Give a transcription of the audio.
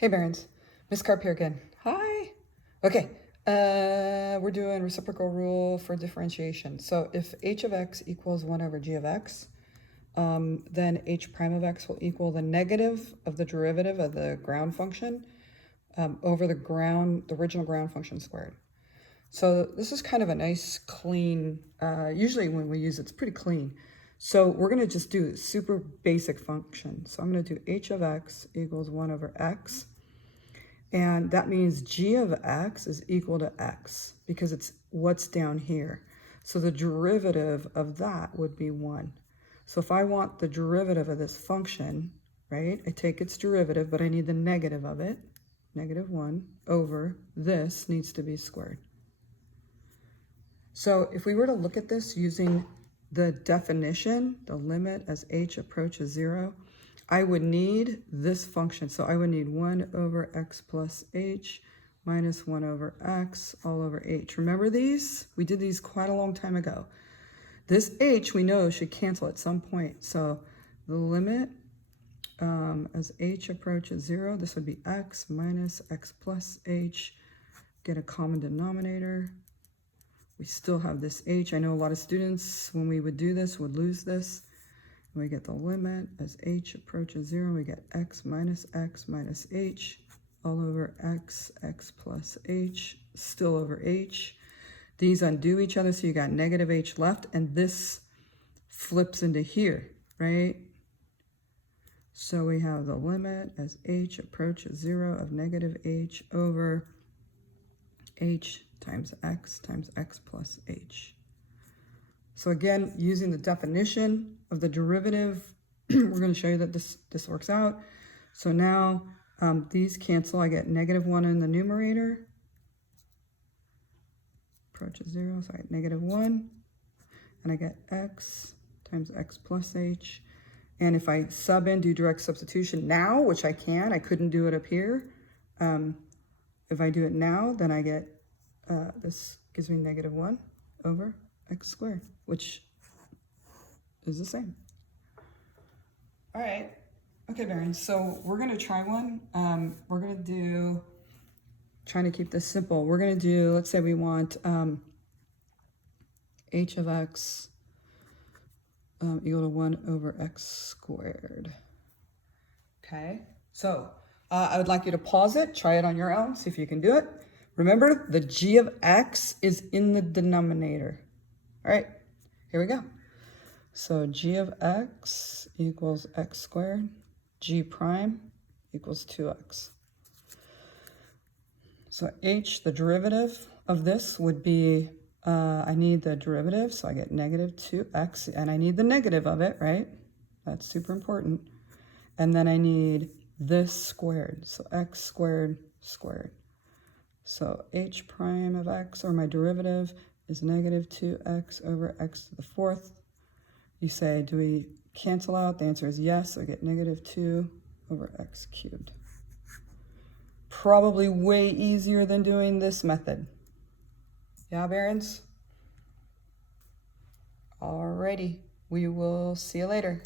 Hey Barons, Miss Carp here again. Hi. Okay, we're doing reciprocal rule for differentiation. So if h of x equals 1 over g of x, then h prime of x will equal the negative of the derivative of the ground function over the original ground function squared. So this is kind of a nice clean, usually when we use it, it's pretty clean. So we're going to just do super basic function. So I'm going to do h of x equals 1 over x. And that means g of x is equal to x because it's what's down here. So the derivative of that would be 1. So if I want the derivative of this function, right, I take its derivative, but I need the negative of it, negative 1, over this needs to be squared. So if we were to look at this using the definition, the limit as h approaches 0, I would need this function. So I would need 1 over x plus h minus 1 over x all over h. Remember these? We did these quite a long time ago. This h we know should cancel at some point. So the limit as h approaches 0, this would be x minus x plus h. Get a common denominator. We still have this h. I know a lot of students, when we would do this, would lose this. We get the limit as h approaches 0. We get x minus h all over x plus h, still over h. These undo each other, so you got negative h left, and this flips into here, right? So we have the limit as h approaches 0 of negative h over h times x plus h. So again, using the definition of the derivative, we're going to show you that this works out. So now these cancel. I get negative 1 in the numerator. Approaches 0, so I get negative 1. And I get x times x plus h. And if I sub in, do direct substitution now, which I can, I couldn't do it up here. If I do it now, then I get, this gives me negative 1 over x squared, which is the same. All right. Okay, Baron, so we're going to try one. We're going to do, trying to keep this simple, we're going to do, let's say we want h of x equal to 1 over x squared. Okay, so I would like you to pause it, try it on your own, see if you can do it. Remember, the g of x is in the denominator. All right, here we go. So g of x equals x squared. G prime equals 2x. So h, the derivative of this would be, I need the derivative, so I get negative 2x, and I need the negative of it, right? That's super important. And then I need this squared, so x squared squared. So h prime of x, or my derivative, is negative 2x over x to the fourth. You say, do we cancel out? The answer is yes, so I get negative 2 over x cubed. Probably way easier than doing this method. Yeah, Barons? Alrighty, we will see you later.